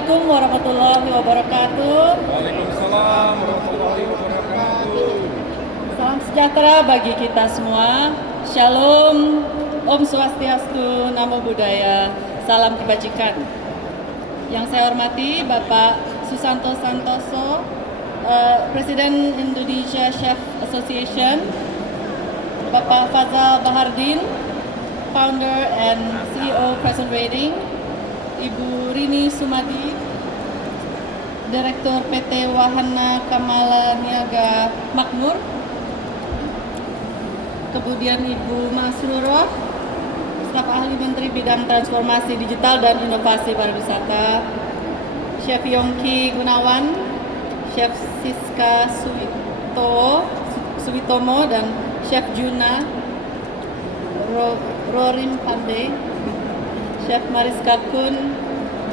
Assalamualaikum warahmatullahi wabarakatuh. Waalaikumsalam warahmatullahi wabarakatuh. Salam sejahtera bagi kita semua. Shalom, Om Swastiastu, Namo Buddhaya, salam kebajikan. Yang saya hormati Bapak Susanto Santoso, Presiden Indonesia Chef Association, Bapak Fazal Bahardin, Founder and CEO Present Wedding, Ibu Rini Sumadi, Direktur PT Wahana Kamala Niaga Makmur, kemudian Ibu Masruroh, staf ahli Menteri Bidang Transformasi Digital dan Inovasi Pariwisata, Chef Yongki Gunawan, Chef Siska Suwitomo, dan Chef Juna Rorim Pandey, Chef Mariska Kun,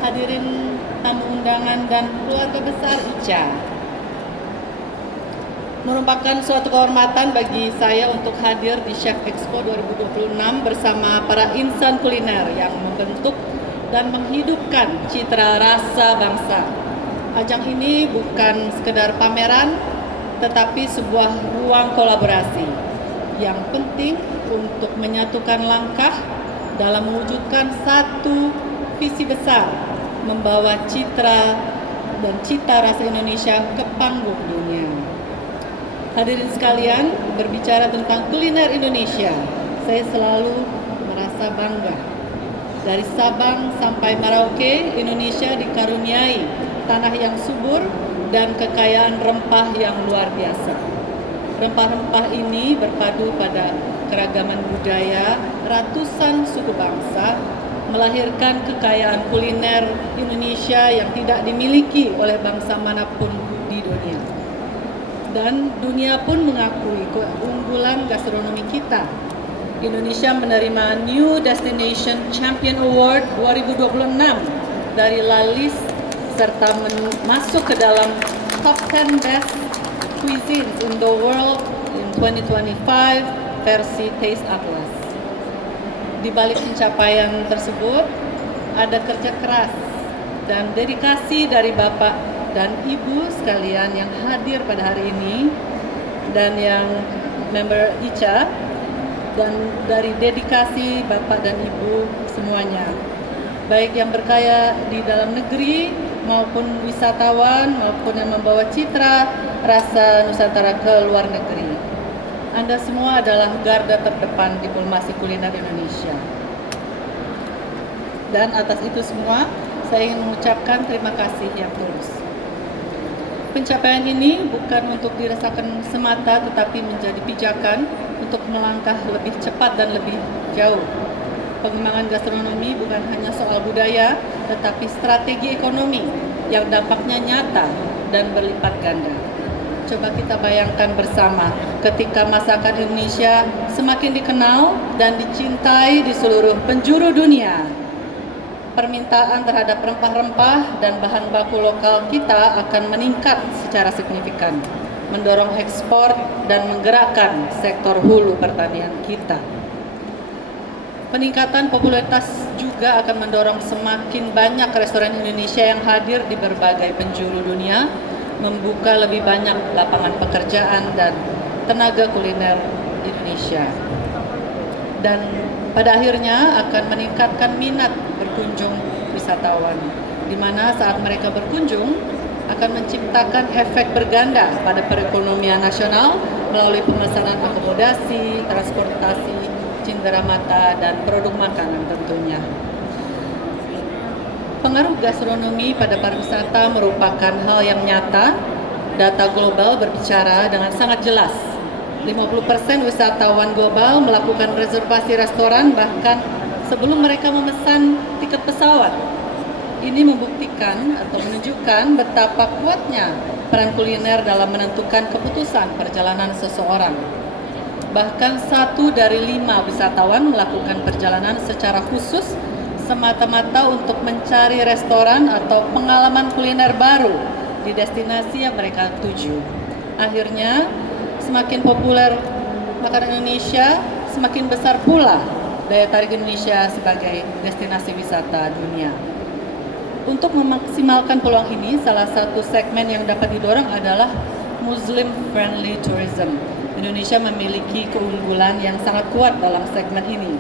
hadirin tamu undangan dan keluarga besar ICA. Merupakan suatu kehormatan bagi saya untuk hadir di Chef Expo 2026 bersama para insan kuliner yang membentuk dan menghidupkan citra rasa bangsa. Ajang ini bukan sekedar pameran, tetapi sebuah ruang kolaborasi yang penting untuk menyatukan langkah dalam mewujudkan satu visi besar, membawa citra dan cita rasa Indonesia ke panggung dunia. Hadirin sekalian, berbicara tentang kuliner Indonesia, saya selalu merasa bangga. Dari Sabang sampai Merauke, Indonesia dikaruniai tanah yang subur dan kekayaan rempah yang luar biasa. Rempah-rempah ini berpadu pada keragaman budaya ratusan suku bangsa, melahirkan kekayaan kuliner Indonesia yang tidak dimiliki oleh bangsa manapun di dunia. Dan dunia pun mengakui keunggulan gastronomi kita. Indonesia menerima New Destination Champion Award 2026 dari LALIS serta masuk ke dalam Top 10 Best Cuisines in the World in 2025 versi Taste Atlas. Di balik pencapaian tersebut, ada kerja keras dan dedikasi dari Bapak dan Ibu sekalian yang hadir pada hari ini dan yang member ICA, dan dari dedikasi Bapak dan Ibu semuanya, baik yang berkaya di dalam negeri maupun wisatawan maupun yang membawa citra rasa Nusantara ke luar negeri. Anda semua adalah garda terdepan diplomasi kuliner Indonesia. Dan atas itu semua, saya ingin mengucapkan terima kasih yang tulus. Pencapaian ini bukan untuk dirasakan semata, tetapi menjadi pijakan untuk melangkah lebih cepat dan lebih jauh. Pengembangan gastronomi bukan hanya soal budaya, tetapi strategi ekonomi yang dampaknya nyata dan berlipat ganda. Coba kita bayangkan bersama ketika masakan Indonesia semakin dikenal dan dicintai di seluruh penjuru dunia. Permintaan terhadap rempah-rempah dan bahan baku lokal kita akan meningkat secara signifikan, mendorong ekspor dan menggerakkan sektor hulu pertanian kita. Peningkatan popularitas juga akan mendorong semakin banyak restoran Indonesia yang hadir di berbagai penjuru dunia, membuka lebih banyak lapangan pekerjaan dan tenaga kuliner Indonesia. Dan pada akhirnya akan meningkatkan minat berkunjung wisatawan, di mana saat mereka berkunjung akan menciptakan efek berganda pada perekonomian nasional melalui pemesanan akomodasi, transportasi, cindera mata, dan produk makanan tentunya. Pengaruh gastronomi pada pariwisata merupakan hal yang nyata. Data global berbicara dengan sangat jelas. 50% wisatawan global melakukan reservasi restoran bahkan sebelum mereka memesan tiket pesawat. Ini membuktikan atau menunjukkan betapa kuatnya peran kuliner dalam menentukan keputusan perjalanan seseorang. Bahkan 1 dari 5 wisatawan melakukan perjalanan secara khusus semata-mata untuk mencari restoran atau pengalaman kuliner baru di destinasi yang mereka tuju. Akhirnya, semakin populer makanan Indonesia, semakin besar pula daya tarik Indonesia sebagai destinasi wisata dunia. Untuk memaksimalkan peluang ini, salah satu segmen yang dapat didorong adalah Muslim Friendly Tourism. Indonesia memiliki keunggulan yang sangat kuat dalam segmen ini.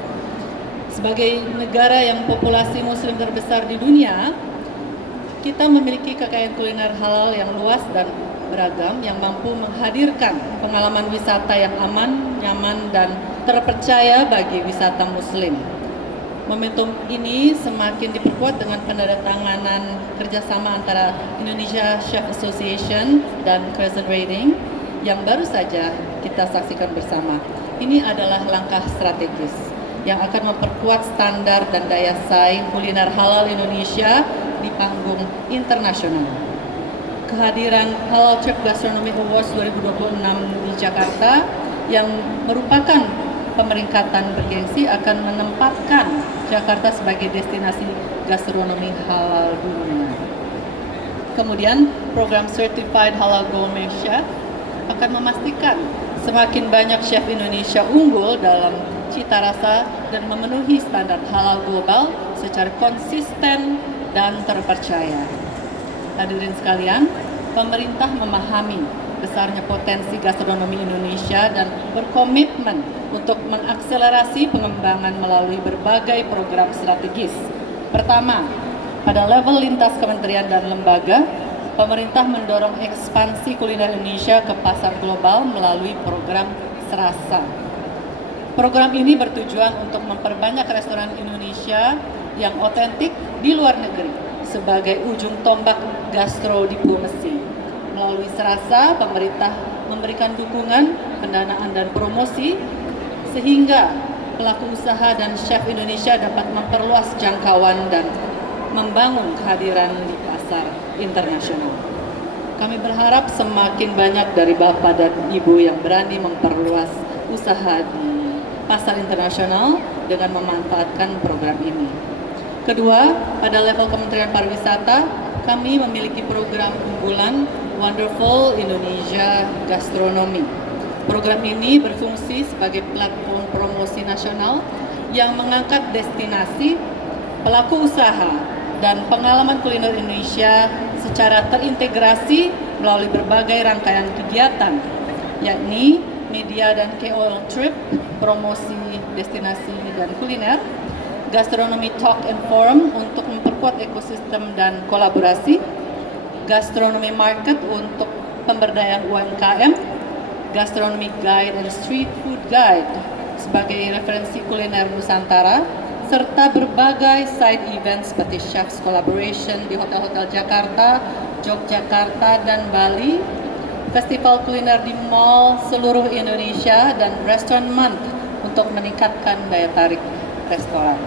Sebagai negara yang populasi Muslim terbesar di dunia, kita memiliki kekayaan kuliner halal yang luas dan beragam yang mampu menghadirkan pengalaman wisata yang aman, nyaman, dan terpercaya bagi wisata Muslim. Momentum ini semakin diperkuat dengan penandatanganan kerjasama antara Indonesia Chef Association dan Crescent Rating yang baru saja kita saksikan bersama. Ini adalah langkah strategis yang akan memperkuat standar dan daya saing kuliner halal Indonesia di panggung internasional. Kehadiran Halal Trip Gastronomy Awards 2026 di Jakarta yang merupakan pemeringkatan bergengsi akan menempatkan Jakarta sebagai destinasi gastronomi halal dunia. Kemudian, program Certified Halal Gourmet Chef akan memastikan semakin banyak chef Indonesia unggul dalam cita rasa dan memenuhi standar halal global secara konsisten dan terpercaya. Hadirin sekalian, pemerintah memahami besarnya potensi gastronomi Indonesia dan berkomitmen untuk mengakselerasi pengembangan melalui berbagai program strategis. Pertama, pada level lintas kementerian dan lembaga, pemerintah mendorong ekspansi kuliner Indonesia ke pasar global melalui program Serasa. Program ini bertujuan untuk memperbanyak restoran Indonesia yang otentik di luar negeri sebagai ujung tombak gastrodiplomasi. Melalui Serasa, pemerintah memberikan dukungan, pendanaan, dan promosi sehingga pelaku usaha dan chef Indonesia dapat memperluas jangkauan dan membangun kehadiran di pasar internasional. Kami berharap semakin banyak dari Bapak dan Ibu yang berani memperluas usaha di pasar internasional dengan memanfaatkan program ini. Kedua, pada level Kementerian Pariwisata, kami memiliki program unggulan Wonderful Indonesia Gastronomy. Program ini berfungsi sebagai platform promosi nasional yang mengangkat destinasi, pelaku usaha, dan pengalaman kuliner Indonesia secara terintegrasi melalui berbagai rangkaian kegiatan, yakni media dan KOL trip, promosi destinasi dan kuliner, gastronomi talk and forum untuk memperkuat ekosistem dan kolaborasi, gastronomi market untuk pemberdayaan UMKM, gastronomi guide and street food guide sebagai referensi kuliner Nusantara, serta berbagai side event seperti Chefs Collaboration di hotel-hotel Jakarta, Yogyakarta, dan Bali, festival kuliner di mall seluruh Indonesia, dan Restaurant Month untuk meningkatkan daya tarik restoran.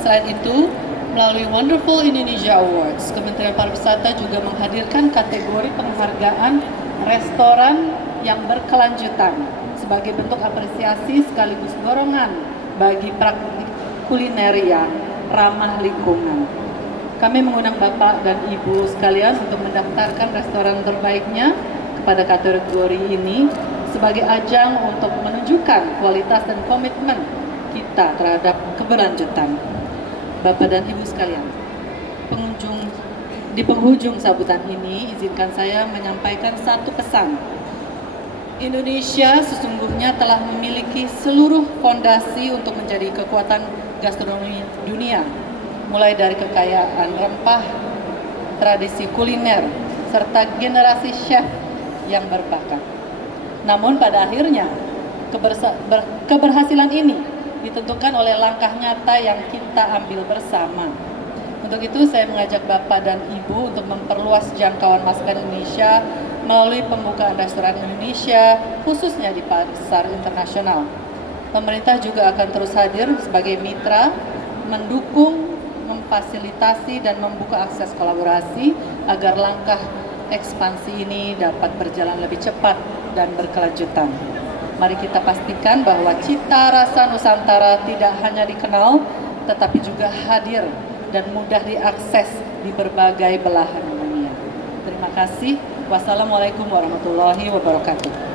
Selain itu, melalui Wonderful Indonesia Awards, Kementerian Pariwisata juga menghadirkan kategori penghargaan restoran yang berkelanjutan sebagai bentuk apresiasi sekaligus dorongan bagi praktik kuliner yang ramah lingkungan. Kami mengundang Bapak dan Ibu sekalian untuk mendaftarkan restoran terbaiknya kepada kategori ini sebagai ajang untuk menunjukkan kualitas dan komitmen kita terhadap keberlanjutan. Bapak dan Ibu sekalian, di penghujung sambutan ini, izinkan saya menyampaikan satu pesan. Indonesia sesungguhnya telah memiliki seluruh fondasi untuk menjadi kekuatan gastronomi dunia, mulai dari kekayaan rempah, tradisi kuliner, serta generasi chef yang berbakat. Namun pada akhirnya, keberhasilan ini ditentukan oleh langkah nyata yang kita ambil bersama. Untuk itu saya mengajak Bapak dan Ibu untuk memperluas jangkauan masakan Indonesia melalui pembukaan restoran Indonesia, khususnya di pasar internasional. Pemerintah juga akan terus hadir sebagai mitra, mendukung, memfasilitasi, dan membuka akses kolaborasi agar langkah ekspansi ini dapat berjalan lebih cepat dan berkelanjutan. Mari kita pastikan bahwa cita rasa Nusantara tidak hanya dikenal, tetapi juga hadir dan mudah diakses di berbagai belahan dunia. Terima kasih. Wassalamualaikum warahmatullahi wabarakatuh.